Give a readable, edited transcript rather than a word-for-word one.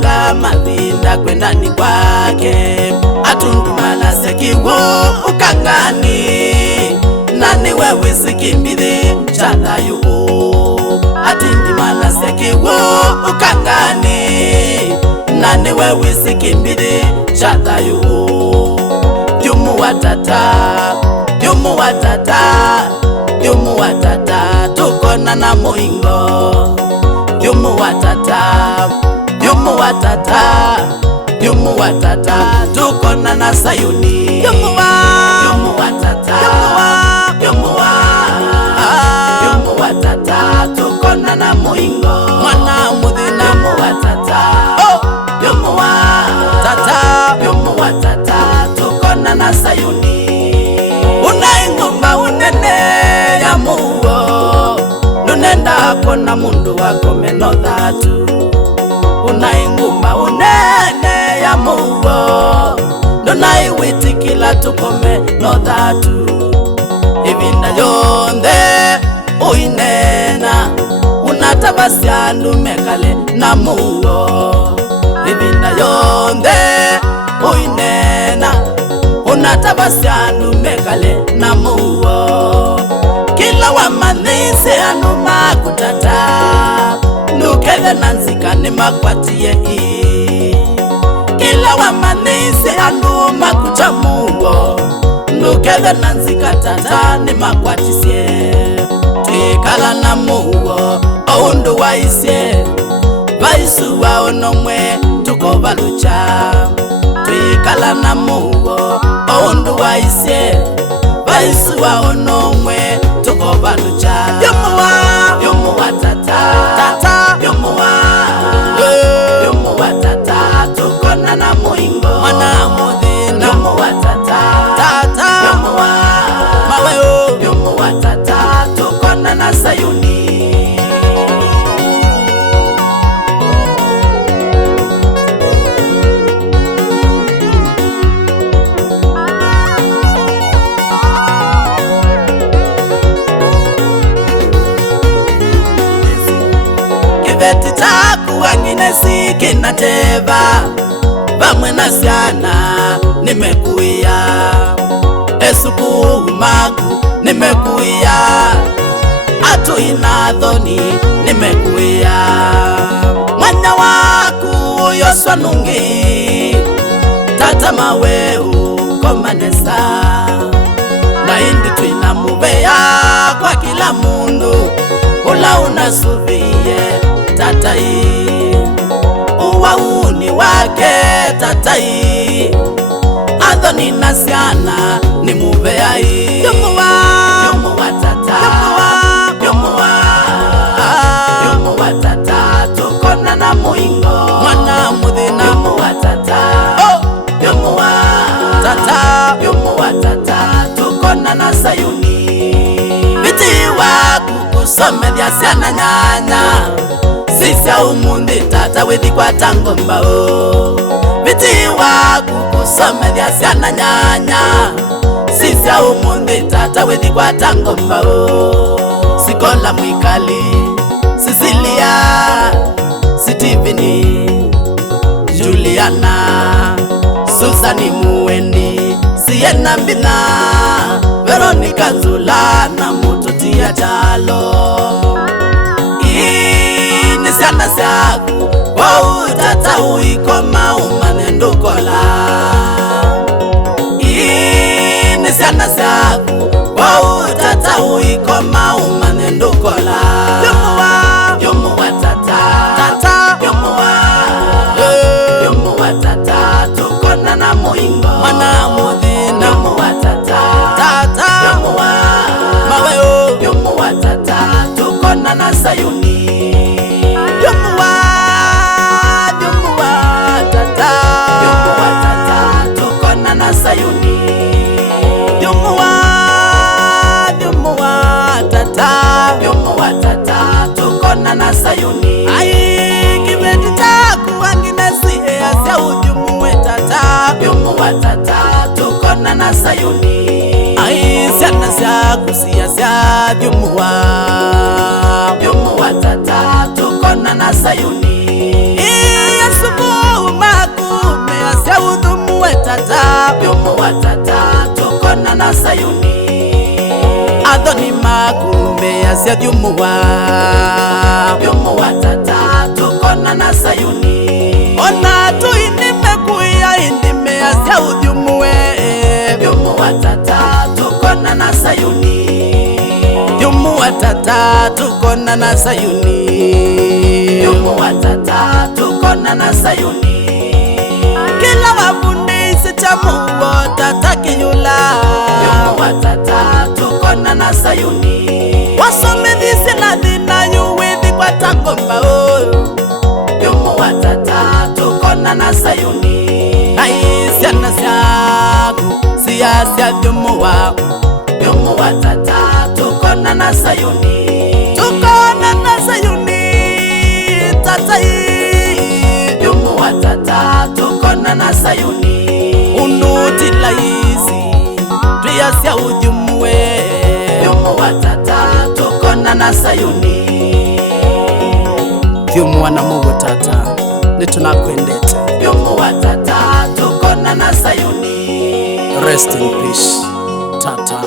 Nanga mavinda kwenda ni kwake atundumala sekiwo ukangani nani wewe sikimbidhi chalayu atindimala sekiwo ukangani nani wewe sikimbidhi chalayu Jumu watata tukona na moingo Jumu watata tukona na Sayuni Jumu watata tukona na moingo mwana mudhina Jumu watata tukona na Sayuni Unaingumba unene ya muwo nunenda kona mundu wako meno dhatu Unaingumba unene ya muwo nunaiwiti kila tukome no dhatu Ivinda yonde uinena unatabasya numekale na muwo Ivinda yonde uinena unatabasya numekale na muwo Kila wamanise anuma kutata nukele nanzika ni makwatie Kila wamanise anuma kuchamuwo nukele nanzika tata ni makwatisye Tuikala na muwo oundu waisye Vaisu wa onomwe tuko balucha Tuikala na muwo oundu waisye Vaisu wa onomwe tuko balucha Yomu watata tukona na moingo Mana mudhina Yomu watata Yomu watata tukona na Sayuni Kiveti taku wangine siki na teva Vamwe na siana nimekuia Esuku umagu nimekuia Atu inadhoni nimekuia Mwanya waku yoswa nungi Tata maweu komanesa Na indi tuina mubea kwa kila mundu Ula unasuvie tatai Uwauni wake tatai Adhoni nasiana ni mubeai Yomu watata tukona na moingo Mwana mudhina Yomu watata tukona na Sayuni Vitiwa kukusome vya siana nyanya Sisa umundi tata wethi kwa tangomba Vitiwa kukusome vya siana nyanya Sisa umundi tata wethi kwa tangomba Sikola mwikali Cecilia Steveni Juliana Susani Muwendi Siena Mbina Veronica Nzula na Mututia Chalo Ini siana siaku Kwa utata uikoma umanendukola Ini siana siaku Kwa utata uikoma umanendukola Yomu watata tukona na moingo Mana mudhina Yomu watata tukona na Sayuni Yomu watata tukona na Sayuni Yomu watata tukona na Sayuni Ai kiveti taku wangine sihe asya ujumu wetata Yomu watata tukona na Sayuni Ai siana sya kusiya sya Yomu watata tukona na Sayuni Yesu Sayuni Adoni makume asia vyumuwa tata tukona na Sayuni Ona tuinime kuya indime asia udyumuwe vyumuwa tata tukona na Sayuni Vyumuwa tata tukona na Sayuni Vyumuwa tata tukona na Sayuni Kila wafundisi cha Mungu tata kiyula Vyumuwa tata tukona na Sayuni Wasome dhisi na dhina yuwithi kwa tangomba Vyumuwa tata tukona na Sayuni Aisiana siaku siasia vyumuwa tata tukona na Sayuni Tukona na Sayuni tata Vyumuwa tata tukona na Sayuni Unuti laisi tuyasia udyumuwe Vyumuwa tata tukona na Sayuni Vyumuwa na Mungu tata nitunakwendete Vyumuwa tata tukona na Sayuni Rest in peace tata